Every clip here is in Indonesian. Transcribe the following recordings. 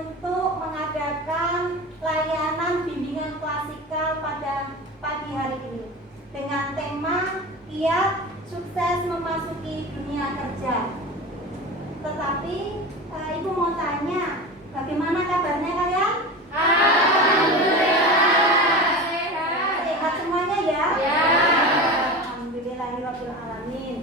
untuk mengadakan layanan bimbingan klasikal pada pagi hari ini dengan tema Kiat Sukses Memasuki Dunia Kerja. Tetapi Ibu mau tanya, bagaimana kabarnya kalian? Alhamdulillah sehat. Sehat semuanya ya? Ya. Alhamdulillahirabbil alamin.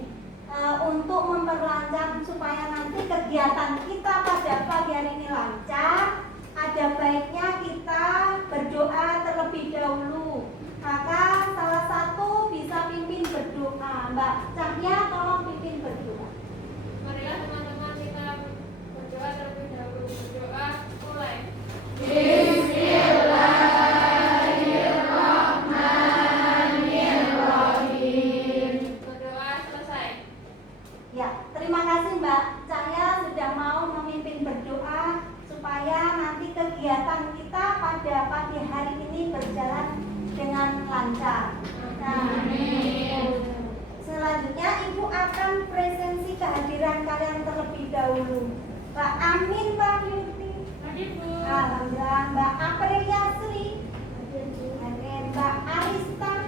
Untuk memperlancar supaya nanti kegiatan kita pada pagi hari ini lancar, ada baiknya kita berdoa terlebih dahulu. Maka salah satu bisa pimpin berdoa. Mbak Cahya tolong pimpin berdoa. Marilah teman-teman kita berdoa terlebih dahulu. Berdoa mulai. Bismillahirrahmanirrahim. Berdoa selesai. Ya, terima kasih Mbak Cahya sudah mau memimpin berdoa supaya nanti kegiatan kita pada pagi hari ini berjalan dengan lancar. Nah, selanjutnya Ibu akan presensi kehadiran kalian terlebih dahulu. Mbak Amin, Mbak Yuti, Hadir, Bu. alhamdulillah. Mbak Aprilia Sri, hadir. Mbak Arista,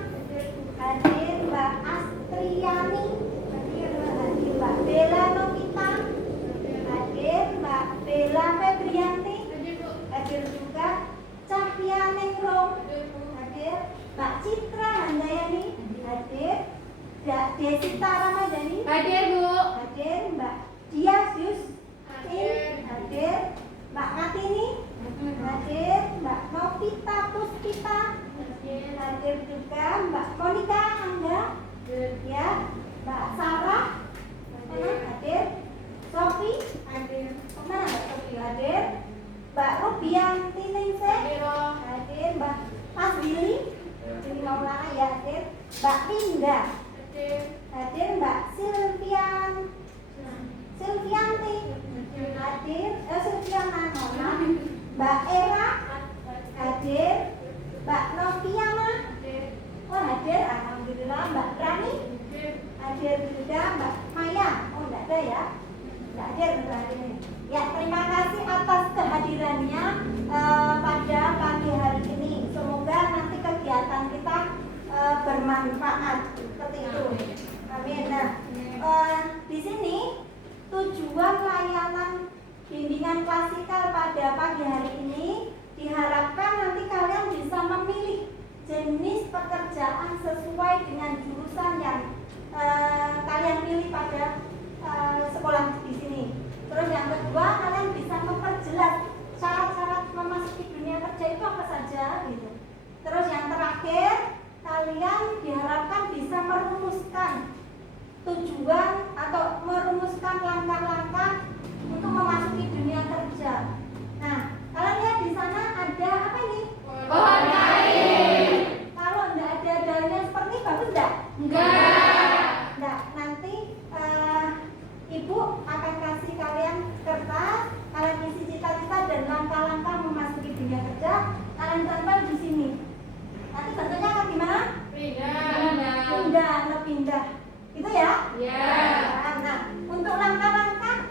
hadir. Mbak Astriani, hadir. Mbak Bella Novita, hadir. Mbak Bella Febrianti, Hadir, Bu. hadir juga. Cahya Ningrum, Hadir, Bu. hadir. Mbak Citra Handayani, hadir. Mbak Desita Ramadhani, Hadir, Bu. hadir. Mbak Dias Yus, Hadir. hadir. Mbak Kartini, hadir. Mbak Novita Puspita, hadir juga. Mbak Monika Angga, ya. Mbak Sarah, mana hadir. Sofi, Hadir. mana Mbak Sofi hadir. Mbak Rubianti Ningsih, Hadir. hadir. Mbak Mas Billy, Billy Maulana ya hadir. Mbak Linda, Hadir. hadir. Mbak Silvianti, hadir. Silviana, Mbak Era, hadir. Mbak Noviana, Hadir. oh hadir, alhamdulillah. Mbak Rani, Hadir. hadir juga. Mbak Maya, oh enggak ada ya, enggak hadir untuk hari ini. Ya, terima kasih atas kehadirannya pada pagi hari ini. Semoga nanti kegiatan kita bermanfaat seperti itu. Amin. Nah, di sini tujuan layanan bimbingan klasikal pada pagi hari ini diharapkan nanti kalian bisa memilih jenis pekerjaan sesuai dengan jurusan yang kalian pilih pada sekolah di sini. Terus yang kedua, kalian bisa memperjelas syarat-syarat memasuki dunia kerja itu apa saja gitu. Terus yang terakhir, kalian diharapkan bisa merumuskan tujuan atau merumuskan langkah-langkah untuk memasuki dunia kerja. Nah, kalian lihat di sana ada apa ini? Pohon kain. Kalau enggak ada daunnya seperti ini, bagus enggak? Enggak. Nah, nanti Ibu akan kasih kalian kertas, kalian isi cita-cita dan langkah-langkah memasuki dunia kerja, kalian tempel di sini. Nanti bentuknya akan gimana? Pindah. Pindah. Itu ya? Ya. Nah, untuk langkah-langkah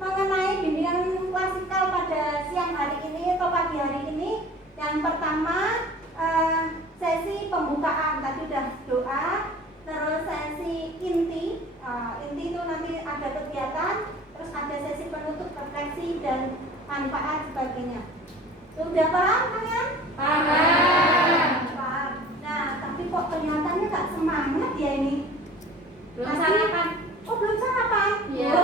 mengenai bimbingan klasikal pada siang hari ini atau pagi hari ini, yang pertama sesi pembukaan, tadi udah doa. Terus sesi inti itu nanti ada kegiatan, terus ada sesi penutup, refleksi dan manfaat sebagainya. Sudah paham kalian? Paham. Paham. Nah, tapi kok kelihatannya nggak semangat ya ini? Belum sarapan. Oh, belum sarapan? Iya.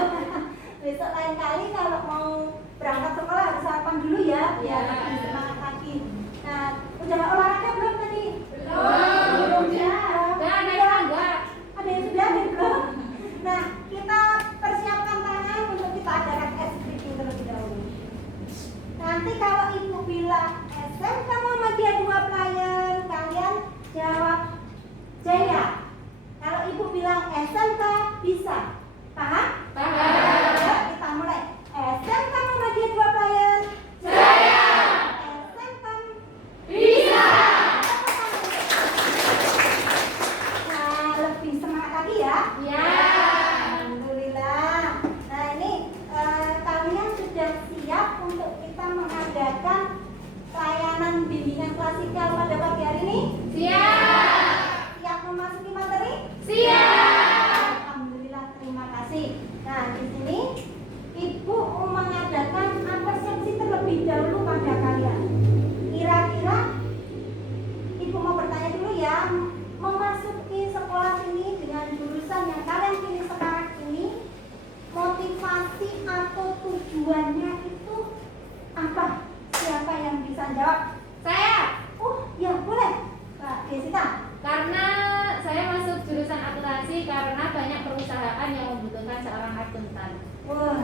Besok lain kali kalau mau berangkat sekolah harus sarapan dulu ya, biar Iya. lebih semangat lagi. Nah, udah olahraga belum tadi? Belum. Ya. Udah naik tangga. Ada yang sudah ada yang belum? Nah, kita persiapkan tangan untuk kita adakan ice breaking terlebih dahulu. Nanti kalau Ibu bilang SMK Muhammadiyah 2 Pelayan, kalian jawab Jaya. Kalau Ibu bilang SMK bisa. Paham? Paham. Ya, kita mulai. SMK Muhammadiyah 2 Pelayan. Jaya. SMK Bisa. Nah, lebih semangat lagi ya. Ya. Alhamdulillah. Nah, ini kalian sudah siap untuk kita tujuannya itu apa? Siapa yang bisa jawab? Saya, Ya boleh, Mbak Desita. karena saya masuk jurusan akuntansi karena banyak perusahaan yang membutuhkan seorang akuntan. Wah.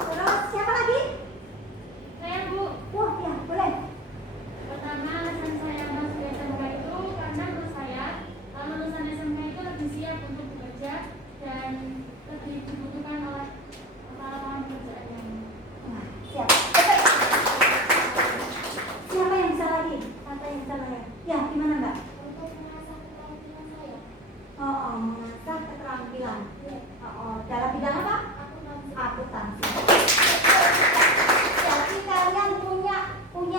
Terus siapa lagi? Saya, Bu. Wah, ya boleh. Pertama, alasan saya masuk SMK itu karena menurut saya lulusan SMK itu lebih siap untuk bekerja dan lebih dibutuhkan oleh lapangan pekerjaan yang Wah, siap. Betul. Siapa yang bisa lagi? Siapa yang bisa lagi? Ya, gimana Mbak? untuk mengasah keterampilan saya. Mengasah keterampilan. Dalam bidang apa? Akuntansi. Jadi kalian punya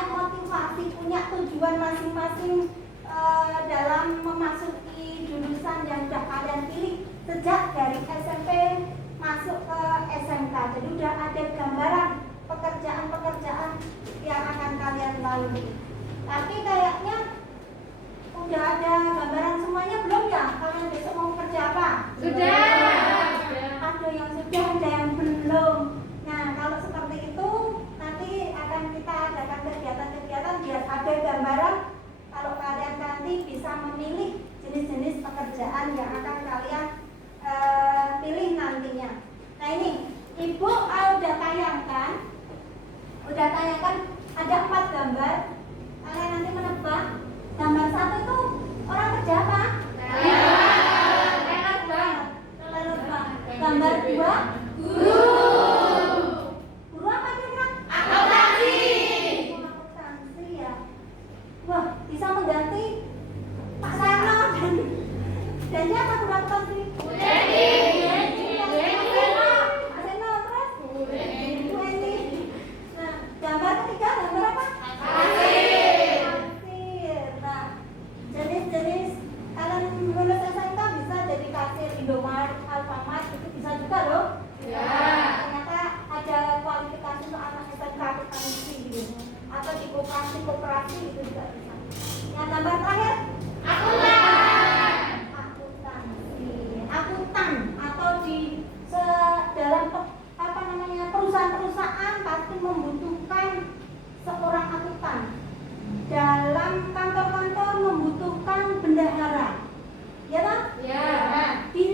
motivasi, punya tujuan masing-masing dalam memasuki jurusan yang sudah kalian pilih sejak dari SMP masuk ke SMK. Jadi udah ada gambaran pekerjaan-pekerjaan yang akan kalian lalui. Tapi kayaknya udah ada gambaran semuanya belum ya? Kalian besok mau kerja apa? Sudah. Ada yang sudah, ada yang belum. Nah, kalau seperti itu nanti akan kita adakan kegiatan-kegiatan biar ada gambaran. Kalau kalian nanti bisa memilih jenis-jenis pekerjaan yang akan kalian pilih nantinya. Nah ini, Ibu udah tayangkan ada 4 gambar. Kalian nanti menebak. Gambar 1 itu orang kerja apa? Penerbang. Gambar 2 guru apa kira-kira? Akuntansi ya. Wah, bisa mengganti Pak Sarno dan siapa guru akuntansi? Bu Eni. Nah, gambar ketiga gambar apa? Kasir. Nah, jenis-jenis kalian lulus SMK bisa jadi kasir Indomaret, Alfamart, itu bisa juga loh. Ternyata ada kualifikasi untuk anak SMK akuntansi gitu. Atau di koperasi itu juga bisa. Yang gambar terakhir akuntan atau di dalam perusahaan-perusahaan pasti membutuhkan seorang akuntan. Dalam kantor-kantor membutuhkan bendahara, ya kan? Di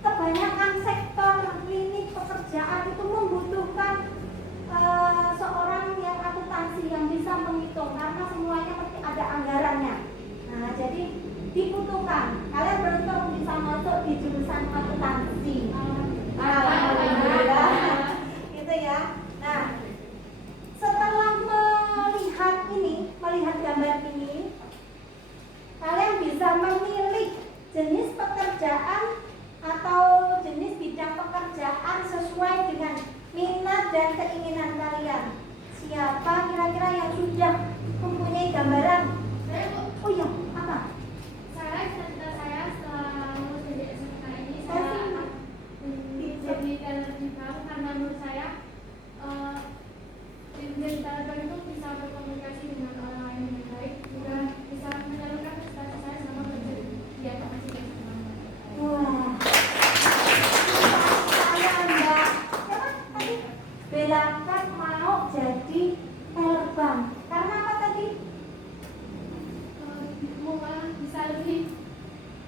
kebanyakan sektor klinik pekerjaan itu membutuhkan seorang yang akuntansi yang bisa menghitung karena semuanya pasti ada anggarannya. Nah, jadi dibutuhkan. Kalian beruntung bisa masuk di jurusan akuntansi. Alhamdulillah. Gitu ya. Nah, setelah melihat gambar ini, kalian bisa memilih jenis pekerjaan atau jenis bidang pekerjaan sesuai dengan minat dan keinginan kalian. Siapa kira-kira yang sudah mempunyai gambaran? Saya, Bu. Oh iya, apa? Cita-cita saya setelah lulus dari SMK ini saya jadi talent digital karena menurut saya menjadi talent itu bisa berkomunikasi dengan orang lain dengan baik, juga bisa menyalurkan prestasi saya selama kerja di akuntansi dan teman-teman. Wah, saya Mbak. Siapa tadi? Belakan mau jadi terbang. Karena apa tadi? Bisa lebih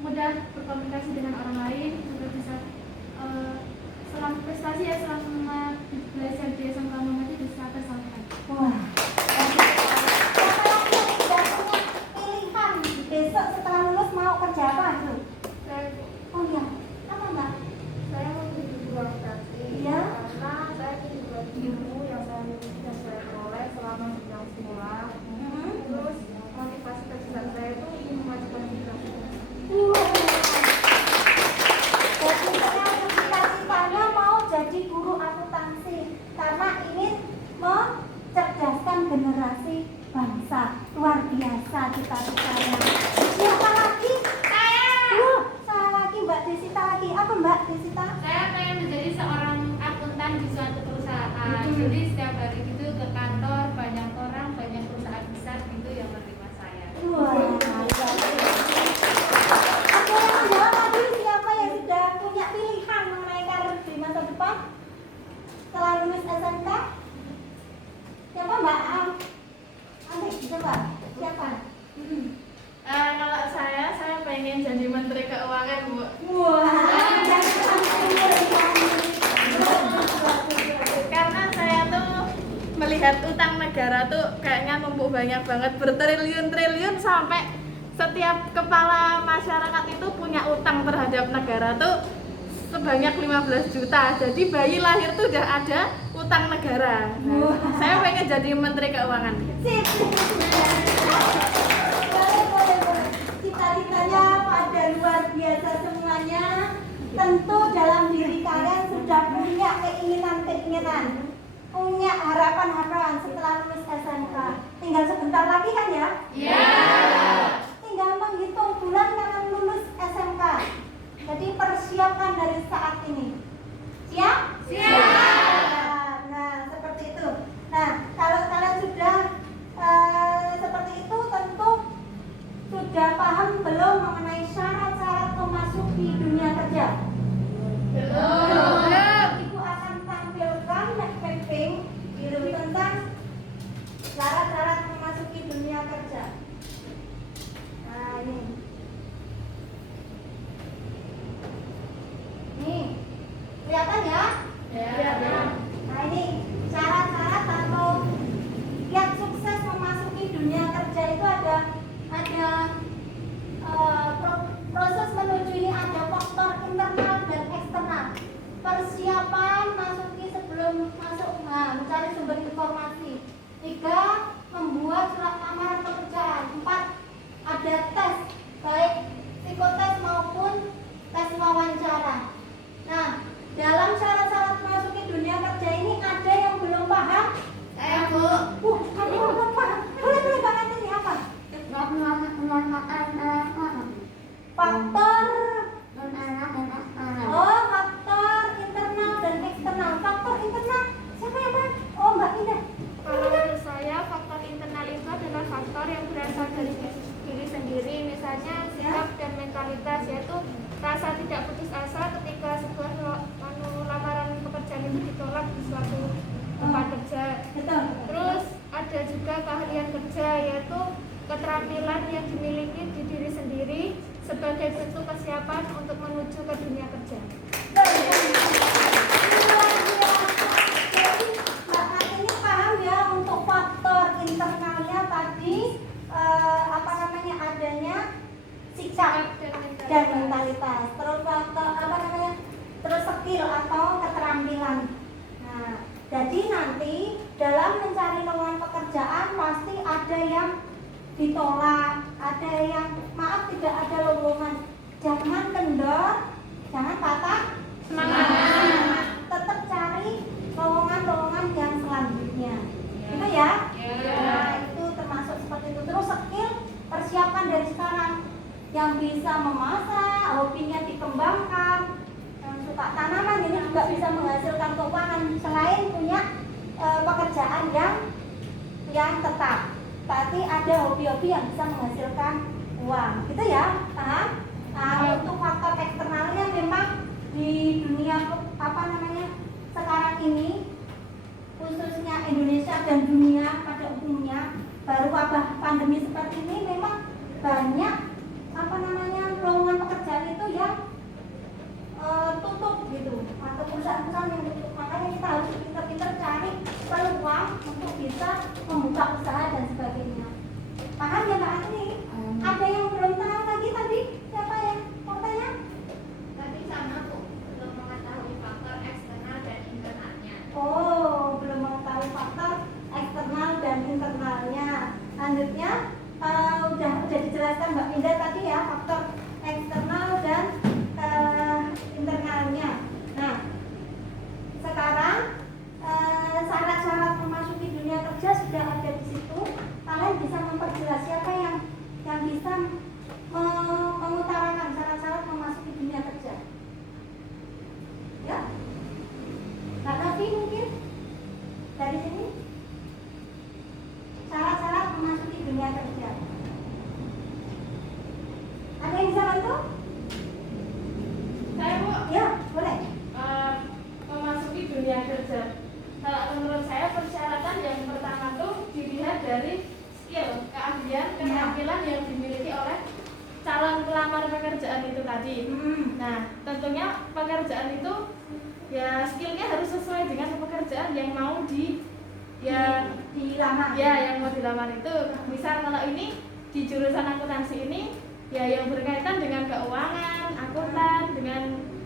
mudah berkomunikasi dengan orang lain, juga bisa selama prestasi ya selama belajar di SMK itu bisa tersampaikan. Wah. Siapa lagi yang sudah punya pilihan besok setelah lulus mau kerja apa itu? Saya, Oh iya, apa Mbak? saya mau jadi guru akuntansi Iya. karena saya ingin berbagi ilmu yang saya peroleh selama jenjang sekolah. Terus motivasi terbesar saya itu ingin memajukan diri. Jadi saya cita-citanya mau jadi guru akuntansi karena ingin mencerdaskan generasi bangsa. Luar biasa cita-citanya. Siapa lagi? Saya lagi Mbak Desita lagi. Apa Mbak Desita? Saya pengen menjadi seorang akuntan di suatu perusahaan. Jadi setiap hari gitu ke kantor, banyak orang, banyak perusahaan besar gitu yang menerima saya. Wah, ada yang menjawab lagi siapa yang sudah punya pilihan mengenai karir di masa numpuk banyak banget, bertriliun-triliun, sampai setiap kepala masyarakat itu punya utang terhadap negara tuh sebanyak 15 juta. Jadi bayi lahir tuh udah ada utang negara. Nah, saya pengen jadi Menteri Keuangan. Sip. Boleh. Cita-citanya pada luar biasa semuanya. Tentu dalam diri kalian sudah punya keinginan, punya harapan setelah lulus SMK. Tinggal sebentar lagi kan ya? Iya. Tinggal menghitung bulan kalian lulus SMK. Jadi persiapkan dari saat ini. Siap? Siap. Nah, seperti itu. Nah, kalau kalian sudah seperti itu, tentu sudah paham belum mengenai syarat-syarat memasuki dunia kerja? Belum. Ibu akan tampilkan mapping biru tentang syarat-syarat memasuki dunia kerja. Nah, ini. Nih, kelihatan ya? Ya. Nah, ini syarat-syarat atau yang sukses memasuki dunia kerja itu ada proses menuju ini, ada faktor internal dan eksternal. Persiapan masuki sebelum masuk, mencari sumber informasi. 3, membuat surat lamaran pekerjaan. 4, ada tes, baik psikotes maupun tes wawancara. Nah, dalam syarat-syarat memasuki dunia kerja ini ada yang belum paham? Saya, Bu. Ada yang belum paham? Boleh banget ini apa? Faktor faktor internal dan eksternal. Faktor internal siapa yang paham? Oh, Mbak Indah. Kalau menurut saya, faktor internal itu adalah faktor yang berasal dari diri sendiri, misalnya sikap dan mentalitas, yaitu rasa tidak putus asa ketika sebuah lamaran pekerjaan itu ditolak di suatu tempat kerja. Betul. Terus ada juga keahlian kerja, yaitu keterampilan yang dimiliki di diri sendiri sebagai bentuk kesiapan untuk menuju ke dunia kerja. Jadi Mbak ini paham ya untuk faktor internalnya tadi adanya sikap dan mentalitas. Terus faktor terus skill atau keterampilan. Nah, jadi nanti dalam mencari lowongan pekerjaan pasti ada yang ditolak, ada yang maaf tidak ada lowongan. Jangan kendor, jangan patah semangat. Tetap cari lowongan-lowongan yang selanjutnya. Itu ya? Nah, itu termasuk seperti itu. Terus skill persiapkan dari sekarang. Yang bisa memasak, hobinya dikembangkan, yang suka tanaman ini juga bisa menghasilkan keuangan selain punya pekerjaan yang tetap. Berarti ada hobi-hobi yang bisa menghasilkan uang, gitu ya? Paham? Nah, untuk faktor eksternalnya memang di dunia sekarang ini, khususnya Indonesia dan dunia pada umumnya, baru wabah pandemi seperti ini memang banyak lowongan pekerjaan itu yang tutup gitu, atau perusahaan-perusahaan yang tutup. Makanya kita harus pintar-pintar cari peluang untuk bisa membuka usaha dan sebagainya. Paham ya Mbak Ani? Ada yang belum tahu lagi tadi? Siapa yang mau tanya? Tadi sama Bu, belum mengetahui faktor eksternal dan internalnya. Oh, belum mengetahui faktor eksternal dan internalnya. Lanjutnya udah dijelaskan Mbak Indah tadi ya, faktor eksternal dan internalnya. Nah, sekarang syarat-syarat memasuki dunia kerja sudah ada di situ. Kalian bisa memperjelas siapa yang bisa mengutarakan syarat-syarat memasuki dunia kerja. Ya, Kak Nafi mungkin dari sini. Syarat-syarat memasuki dunia kerja. Ada yang bisa bantu? Saya, Bu. Ya, boleh. Memasuki dunia kerja. Kalau menurut saya persyaratan yang pertama tuh dilihat dari skill, keahlian, keterampilan yang dimiliki oleh calon pelamar pekerjaan itu tadi. Nah, tentunya pekerjaan itu ya skillnya harus sesuai dengan pekerjaan yang mau yang dilamar. ya yang mau dilamar itu, misal kalau ini di jurusan akuntansi ini ya yang berkaitan dengan keuangan, akuntan, dengan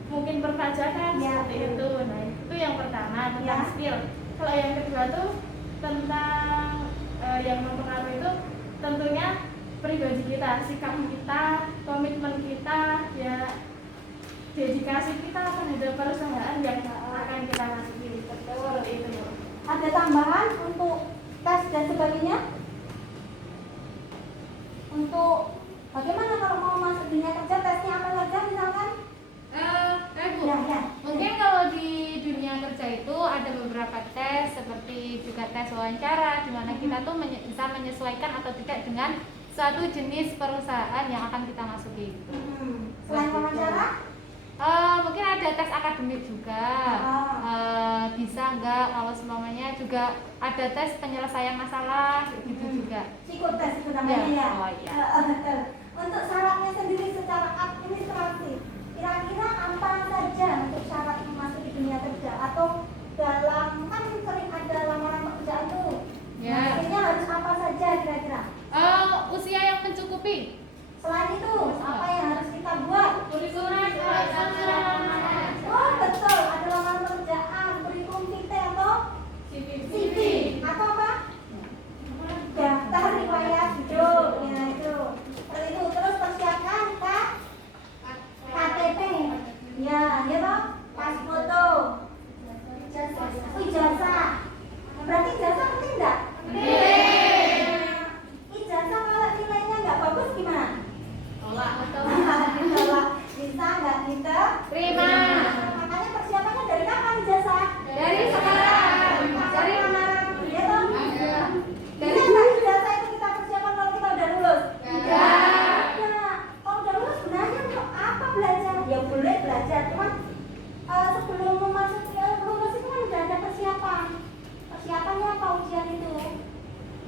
mungkin perpajakan Ya. seperti itu. Nah itu yang pertama tentang Ya. skill. Kalau yang kedua tuh tentang yang mempengaruhi itu tentunya pribadi kita, sikap kita, komitmen kita, ya dedikasi kita terhadap perusahaan yang akan kita masuki. Seperti itu. Ada tambahan untuk tes dan sebagainya? Untuk bagaimana kalau mau masuk dunia kerja, tesnya apa saja misalkan? Bu, Ya, ya. mungkin kalau di dunia kerja itu ada beberapa tes seperti juga tes wawancara di mana kita tuh bisa menyesuaikan atau tidak dengan suatu jenis perusahaan yang akan kita masuki. Selain wawancara? Mungkin ada tes akademik juga. Bisa enggak kalau semuanya juga ada tes penyelesaian masalah gitu juga. Psikotes itu namanya ya. Oh iya. Betul. Untuk syaratnya sendiri secara administratif, kira-kira apa saja untuk syarat memasuki dunia kerja atau dalam kan sering ada lamaran pekerjaan tuh. Ya. Akhirnya harus apa saja kira-kira? Usia yang mencukupi. Selain itu, apa yang harus kita buat? Surat keterangan. Oh betul, ada lamaran pekerjaan, kurikulum vitae atau CV atau apa? Daftar riwayat hidup, ya itu. Seperti itu. Terus persiapkan KTP, ya, ya toh, pas foto, ijazah. Berarti ijazah penting nggak? Ijazah kalau nilainya nggak bagus gimana? Ditolak. Bisa nggak kita? Terima. Makanya persiapannya dari kapan ijazah? Dari sekarang. Dari lamaran, ya toh? Dari Bisa nggak ijazah itu kita persiapan kalau kita udah lulus? Iya. Ya, kalau udah lulus gunanya untuk apa belajar? Ya boleh belajar, cuman sebelum memasuki lulus itu kan udah ada persiapan. Persiapannya apa ujian itu?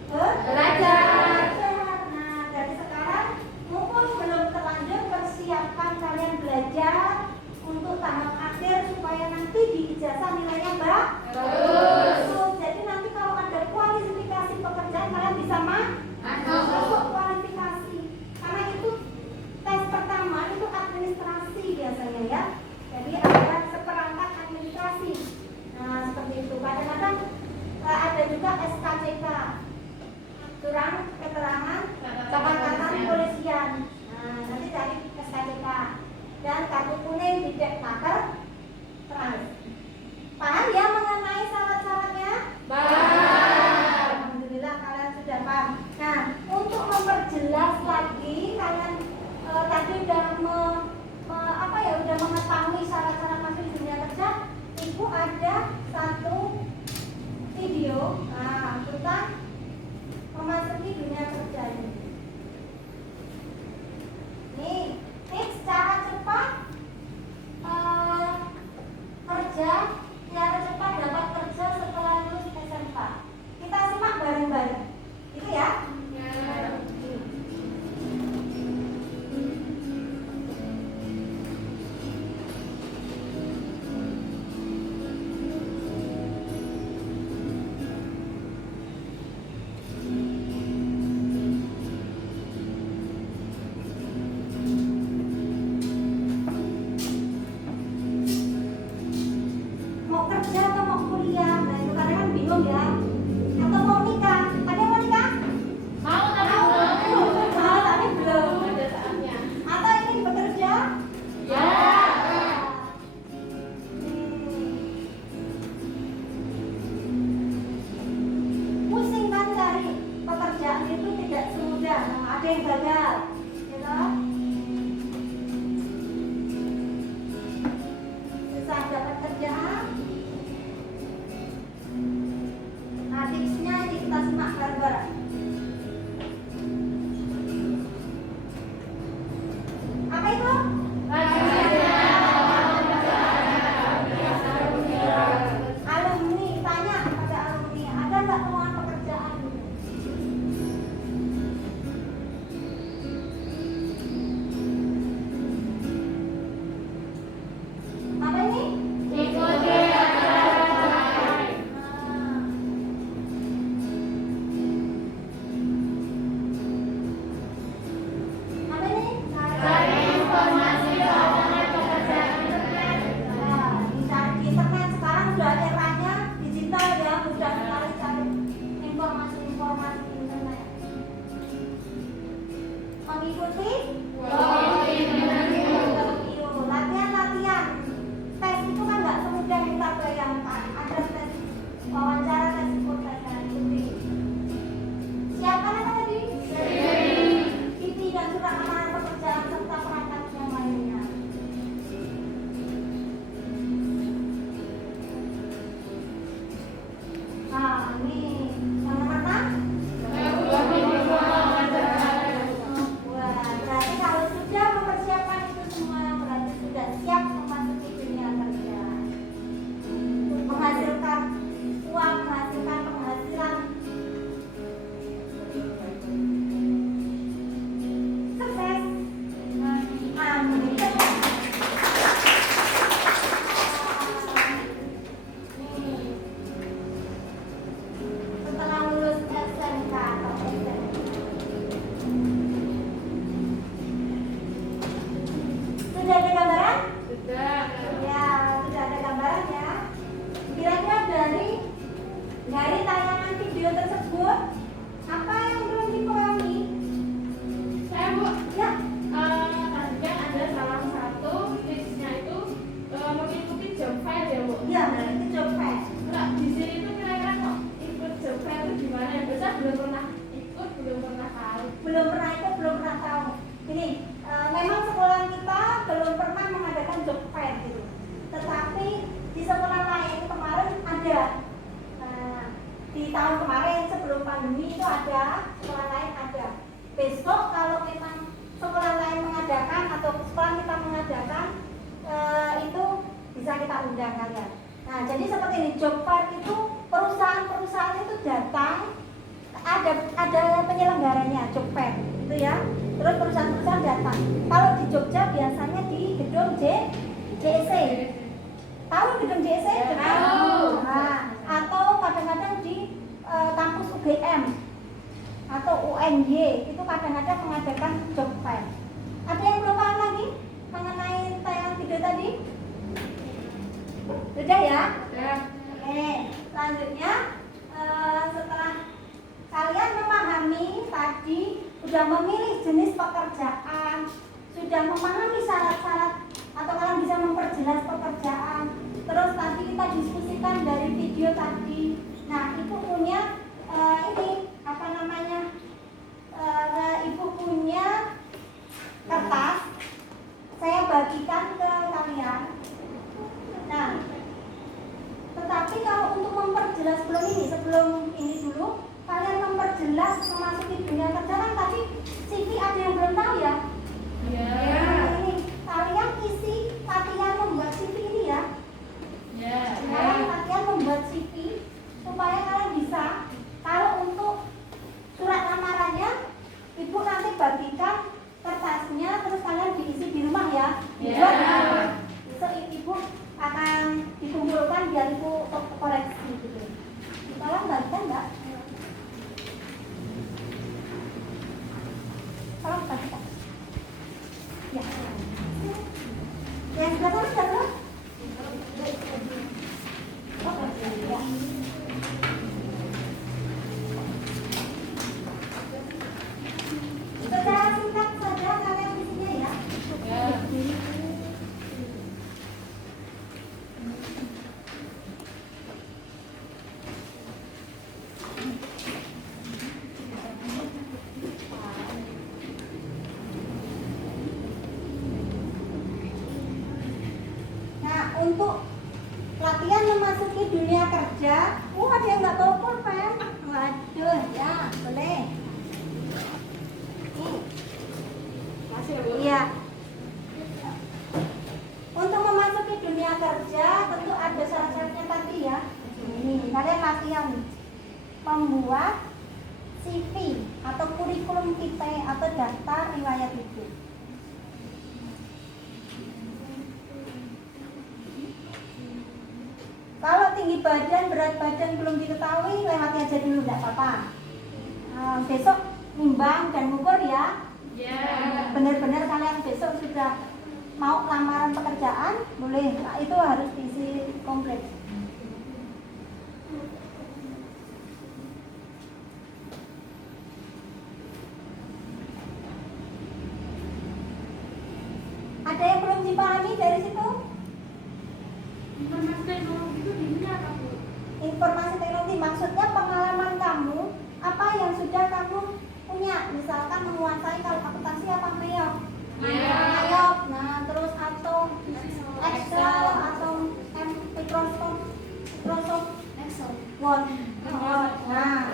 Belajar. Nah, dari sekarang mumpung belum terlanjur, persiapkan kalian belajar untuk tahap akhir supaya nanti di ijazah nilainya Bagus. Jadi nanti kalau ada kualifikasi pekerjaan kalian bisa masuk kualifikasi. Karena itu tes pertama itu administrasi biasanya ya. Jadi ada seperangkat administrasi. Nah seperti itu. Kadang-kadang ada juga SKCK, surat keterangan catatan kepolisian. Nah nanti cari SKCK dan kartu kuning di Depnaker Trans. Paham ya mengenai satu Iya, berarti itu job fair. Enggak, di sini tuh kira-kira kok ikut job fair itu gimana ya? Biasa belum pernah ikut, belum pernah tahu. Belum pernah ikut, belum pernah tahu. Ini memang sekolah kita belum pernah mengadakan job fair gitu. Tetapi di sekolah lain kemarin ada. Di tahun kemarin sebelum pandemi itu ada, sekolah lain ada. Besok kalau memang sekolah lain mengadakan atau sekolah kita mengadakan, itu bisa kita undang kalian. Nah, jadi seperti ini, job fair itu perusahaan-perusahaan itu datang, ada penyelenggaranya job fair itu ya. Terus perusahaan-perusahaan datang. Kalau di Jogja biasanya di gedung JEC. Tahu gedung JEC? Tahu. Nah, atau kadang-kadang di kampus UGM atau UNY itu kadang-kadang mengadakan job fair. Ada yang belum paham lagi mengenai tayangan video tadi? Sudah ya? Ya. Oke, selanjutnya setelah kalian memahami tadi, sudah memilih jenis pekerjaan, sudah memahami syarat-syarat atau kalian bisa memperjelas pekerjaan, terus tadi kita diskusikan dari video tadi. Nah, ibu punya ini apa namanya? Ibu punya kertas, saya bagikan ke kalian. Nah, tetapi kalau untuk memperjelas sebelum ini dulu, kalian memperjelas memasuki dunia kerja kan tadi CV ada yang belum tahu ya? Iya. Nah, ini kalian isi latihan membuat CV ini ya. Ya. Kalian latihan membuat CV supaya kalian bisa. Kalau untuk surat lamarannya, ibu nanti bagikan kertasnya, terus kalian diisi di rumah ya. Dibuat di rumah. Besok ibu akan dikumpulkan biar ibu koreksi gitu. Tolong bagikan enggak? Tolong bagikan. Ya. Yang sebelah sana sudah belum? Oh, ya. Secara singkat saja kalian isinya ya. Ya. Nah, untuk latihan memasuki dunia kerja, ada yang nggak bawa pulpen? Waduh, ya boleh. Masih ya, Bu? Iya. Untuk memasuki dunia kerja tentu ada syarat-syaratnya tadi ya. Ini kalian latihan membuat CV atau kurikulum vitae atau daftar riwayat hidup. Kalau tinggi badan, berat badan belum diketahui, lewati aja dulu, tidak apa-apa. Besok nimbang dan ngukur ya. Ya. Benar-benar kalian besok sudah mau lamaran pekerjaan, boleh. Nah, itu harus diisi komplit. Ada yang belum dipahami dari situ? Informasi teknologi itu di apa, Bu? Informasi teknologi maksudnya pengalaman kamu, apa yang sudah kamu punya. Misalkan menguasai kalau akuntansi apa Meyok? Iya. Meyok. Nah, terus atau Excel atau Microsoft Word. Nah,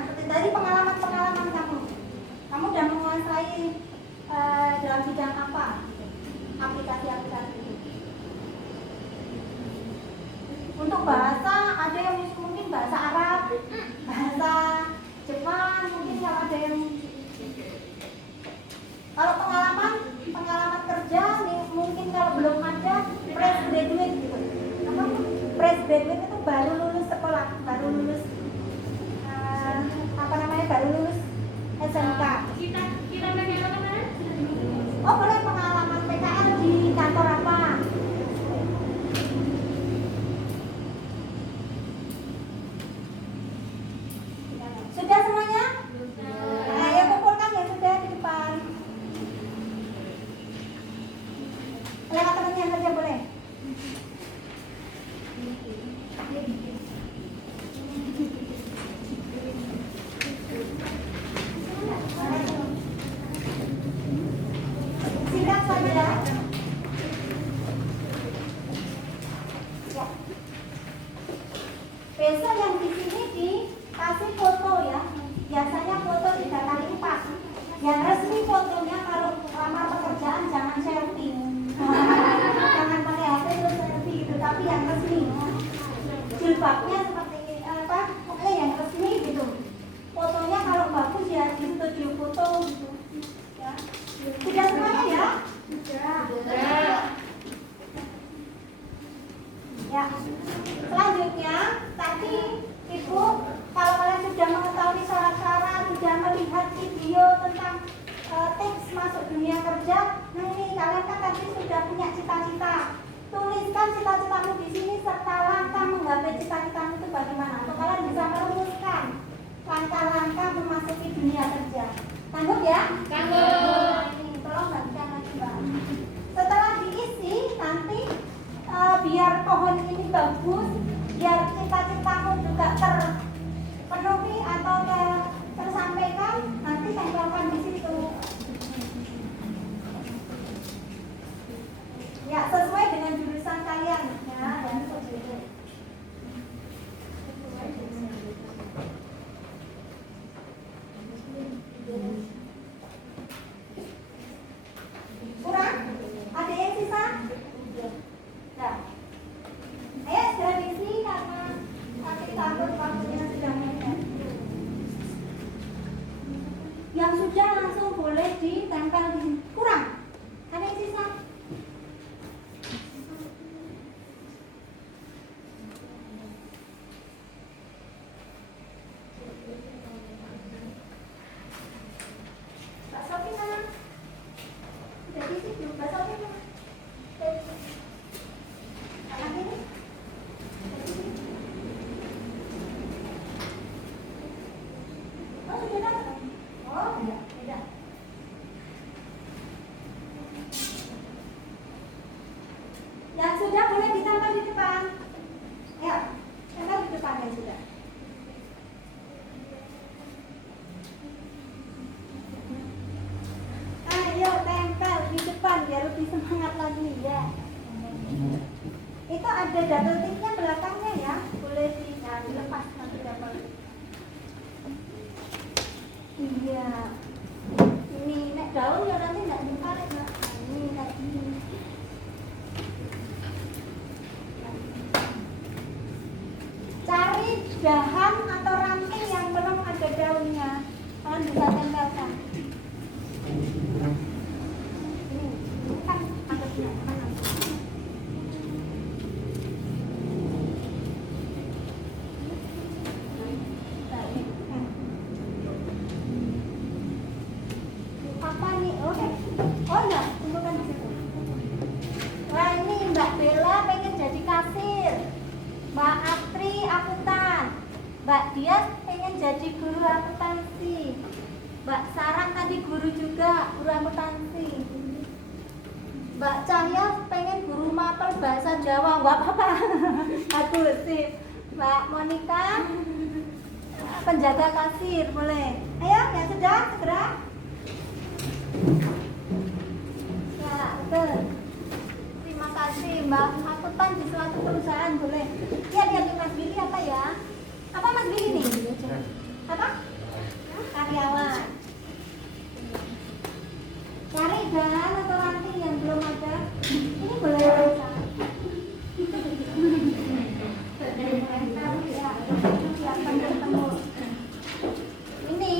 seperti dari pengalaman kamu. Kamu udah menguasai dalam bidang apa? Aplikasi-aplikasi itu. Untuk bahasa ada yang mungkin bahasa Arab, bahasa Jepang, mungkin kalau ada yang kalau pengalaman kerja nih, mungkin kalau belum ada fresh graduate gitu. Apa? Fresh graduate itu baru lulus sekolah, baru lulus baru lulus SMK. Kita pakai apa kemarin? Oh, boleh pengalaman PKL di kantor apa? Sudah semuanya? Ayo kumpulkan yang sudah di depan. Lewat temannya saja boleh. Besok yang di sini dikasih foto ya. Biasanya foto 3 kali lipat. Yang resmi fotonya kalau lamar pekerjaan jangan selfie. Jangan pakai HP terus selfie gitu, tapi yang resmi. Jilbabnya seperti apa? Pokoknya yang resmi gitu. Fotonya kalau bagus ya di studio foto gitu. Ya. Sudah semuanya ya? Sudah. Ya. Selanjutnya, tadi Ibu, kalau kalian sudah mengetahui syarat-syarat, sudah melihat video tentang tips masuk dunia kerja, nah ini kalian kan tadi sudah punya cita-cita. Tuliskan cita-citamu di sini serta langkah menggapai cita-citamu itu bagaimana. Untuk kalian bisa merumuskan langkah-langkah memasuki dunia kerja. Sanggup ya? Sanggup. Ini tolong bagikan lagi Mbak. Setelah diisi nanti biar pohon ini bagus, biar cita-citamu juga terpenuhi atau tersampaikan, nanti tempelkan di situ. Ya, sesuai dengan jurusan kalian ya, dan seterusnya. Kurang? Ada yang sisa? Nah, ayo segera diisi karena nanti takut waktunya sudah mepet. Yang sudah langsung boleh ditempel di sini. Kurang? Ada yang sisa? Mbak Sofi sana. Sudah diisi belum? Mbak Sofi sana. Anak ini? Oh, sudah datang? Oh, tidak, tidak. Yang sudah boleh ditambah di depan. Ayo, tempel di depan yang sudah. Ayo, tempel di depan biar lebih semangat lagi ya. Itu ada double tipnya belakangnya ya, boleh dilepas nanti double. Iya. Ini nek daun ya nanti nggak ditarik Mbak. Ini kayak gini. Cari dahan atau ranting yang belum ada daunnya. Kalian bisa tempelkan. Ini kan ada dahan. Apa nih? Oke. Oh enggak, kumpulkan di situ. Wah ini Mbak Bella pengen jadi kasir, Mbak Astri akuntan, Mbak Dias pengen jadi guru akuntansi, Mbak Sarah tadi guru juga, guru akuntansi, Mbak Cahya pengen guru mapel bahasa Jawa, nggak apa-apa. Aku sih, Mbak Monica penjaga kasir boleh. Ayo yang sudah segera. Ya, betul. Terima kasih Mbak. Akuntan di suatu perusahaan boleh. Lihat Mas Billy apa ya? Apa Mas Billy nih? Apa? Karyawan. Cari dahan atau ranting yang belum ada. Ini boleh baca. Ya, siapkan ketemu. Ini.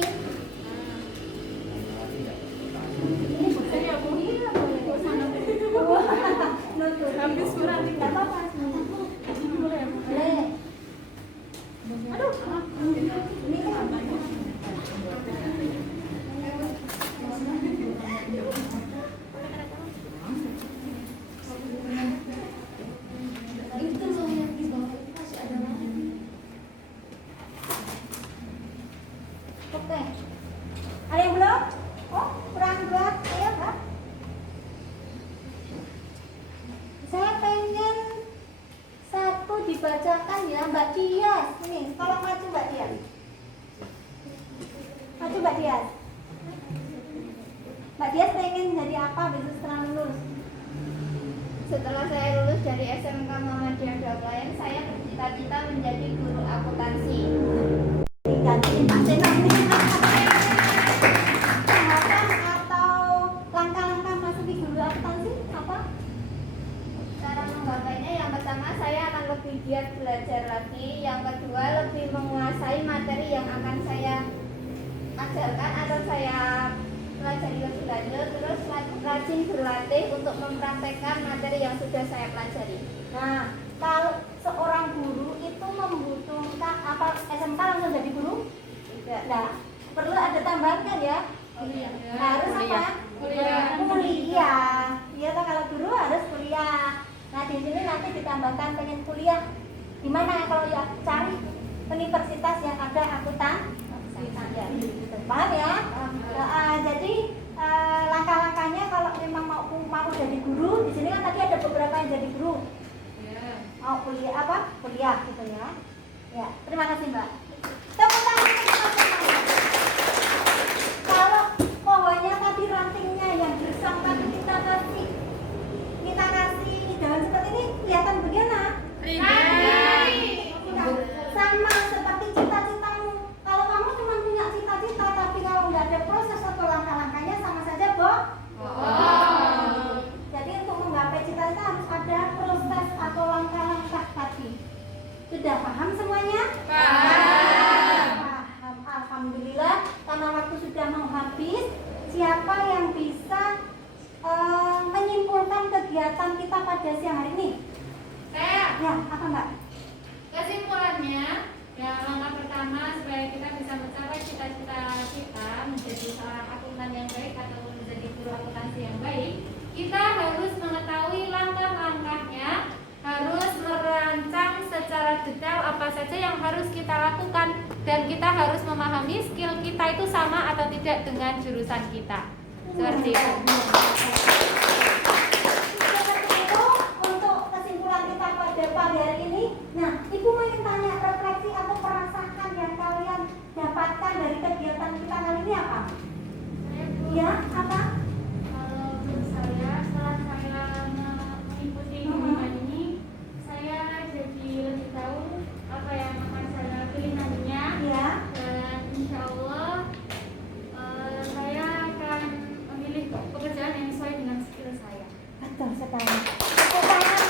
Habis kurang Nggak apa-apa. Boleh. Aduh. Ini kan. Itu soalnya di bawah itu masih ada lagi. Oke. Ada yang belum? Oh, kurang buat saya, Mbak. Saya pengen satu dibacakan ya Mbak Dias. Ini, tolong maju Mbak Dias. Maju Mbak Dias. Mbak Dias pengen jadi apa besok setelah lulus? Setelah saya lulus dari SMK Muhammadiyah klien, saya bercita-cita menjadi guru akuntansi. Digantiin Pak Seno ini. Tahapan atau langkah-langkah masuki guru akuntansi apa? Cara menggapainya yang pertama saya akan lebih giat belajar lagi, yang kedua lebih menguasai materi yang akan saya ajarkan atau saya pelajari lebih lanjut, terus rajin berlatih untuk mempraktekkan materi yang sudah saya pelajari. Nah, kalau seorang guru itu membutuhkan apa SMK langsung jadi guru? Tidak. Nah, perlu ada tambahan kan ya? Kuliah. Harus apa? Kuliah. Kuliah. Iya toh, kalau guru harus kuliah. Nah, di sini nanti ditambahkan pengen kuliah. Gimana kalau ya cari universitas yang ada akuntansi? Paham ya? Jadi langkah-langkahnya kalau memang mau jadi guru, di sini kan tadi ada beberapa yang jadi guru. Mau kuliah apa? Kuliah gitu ya. Ya, terima kasih Mbak. Tepuk tangan untuk teman-teman. Kalau pohonnya tadi rantingnya yang gersang tadi kita kasih daun seperti ini kelihatan bagaimana? Sama seperti cita-citamu. Kalau kamu cuma punya cita-cita tapi kalau nggak ada proses atau langkah-langkahnya sama saja bohong. Jadi untuk menggapai cita-cita harus ada proses atau langkah-langkah tadi. Sudah paham semuanya? Paham. Alhamdulillah, karena waktu sudah mau habis. Siapa yang bisa menyimpulkan kegiatan kita pada siang hari ini? Saya. Ya, apa Mbak? Kesimpulannya, ya langkah pertama supaya kita bisa mencapai cita-cita kita menjadi seorang akuntan yang baik atau menjadi guru akuntansi yang baik, kita harus mengetahui langkah-langkahnya, harus merancang secara detail apa saja yang harus kita lakukan, dan kita harus memahami skill kita itu sama atau tidak dengan jurusan kita. Seperti itu. Untuk kesimpulan kita pada pagi hari ini, nah Ibu mau tanya refleksi atau perasaan yang kalian dapatkan dari kegiatan kita kali ini apa? Ya, apa? Kalau menurut saya, setelah saya mengikuti bimbingan ini, saya jadi lebih tahu apa yang akan saya pilih nantinya. Ya. Dan insya Allah saya akan memilih pekerjaan yang sesuai dengan skill saya. Betul sekali. Tepuk tangan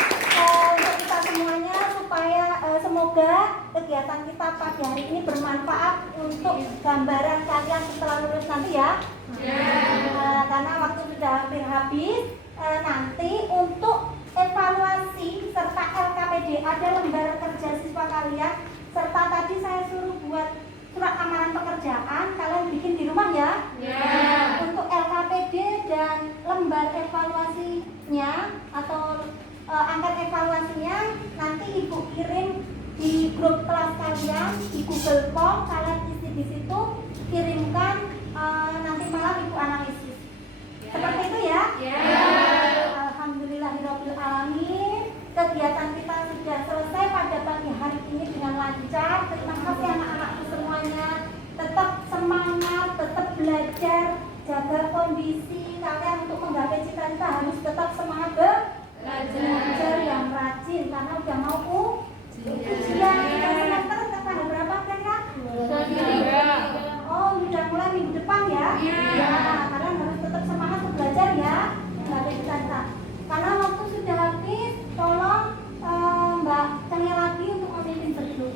untuk kita semuanya supaya semoga kegiatan kita pagi hari ini bermanfaat untuk gambaran kalian setelah lulus nanti ya. Karena waktu sudah hampir habis, nanti untuk evaluasi serta LKPD ada lembar kerja siswa kalian, serta tadi saya suruh buat surat amaran pekerjaan, kalian bikin di rumah ya. Untuk LKPD dan lembar evaluasinya atau angkat evaluasinya nanti Ibu kirim di grup kelas kalian di Google Form, kalian isi di situ, kirimkan, nanti malam Ibu analisis. Seperti itu ya. Alhamdulillahirabbil alamin. Kegiatan kita sudah selesai pada pagi hari ini dengan lancar. Terima kasih anak-anakku semuanya. Tetap semangat, tetap belajar, jaga kondisi kalian untuk menggapai cita-cita, harus tetap semangat belajar yang rajin karena udah mau ujian semester tanggal berapa kira-kira? Oh, udah mulai minggu depan ya? Kalian harus tetap semangat untuk belajar ya, menggapai cita-cita. Karena waktu sudah habis, tolong Mbak tanya lagi untuk memimpin sebelum.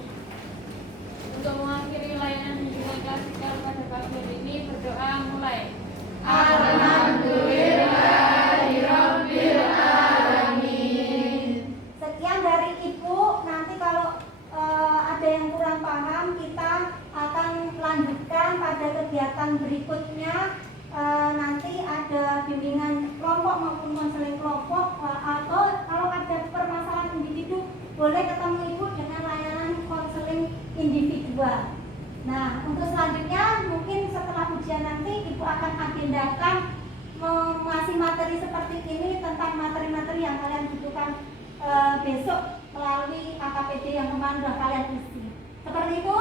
Untuk mengakhiri layanan bimbingan klasikal pada pagi hari ini, berdoa mulai. Alhamdulillahirabbil alamin. Sekian dari Ibu. Nanti kalau ada yang kurang paham, kita akan lanjutkan pada kegiatan berikutnya. Nanti ada bimbingan kelompok maupun konseling kelompok, atau kalau ada permasalahan individu boleh ketemu Ibu dengan layanan konseling individual. Nah, untuk selanjutnya mungkin setelah ujian nanti Ibu akan agendakan mengasih materi seperti ini tentang materi-materi yang kalian butuhkan besok melalui AKPD yang kemarin sudah kalian isi. Seperti itu?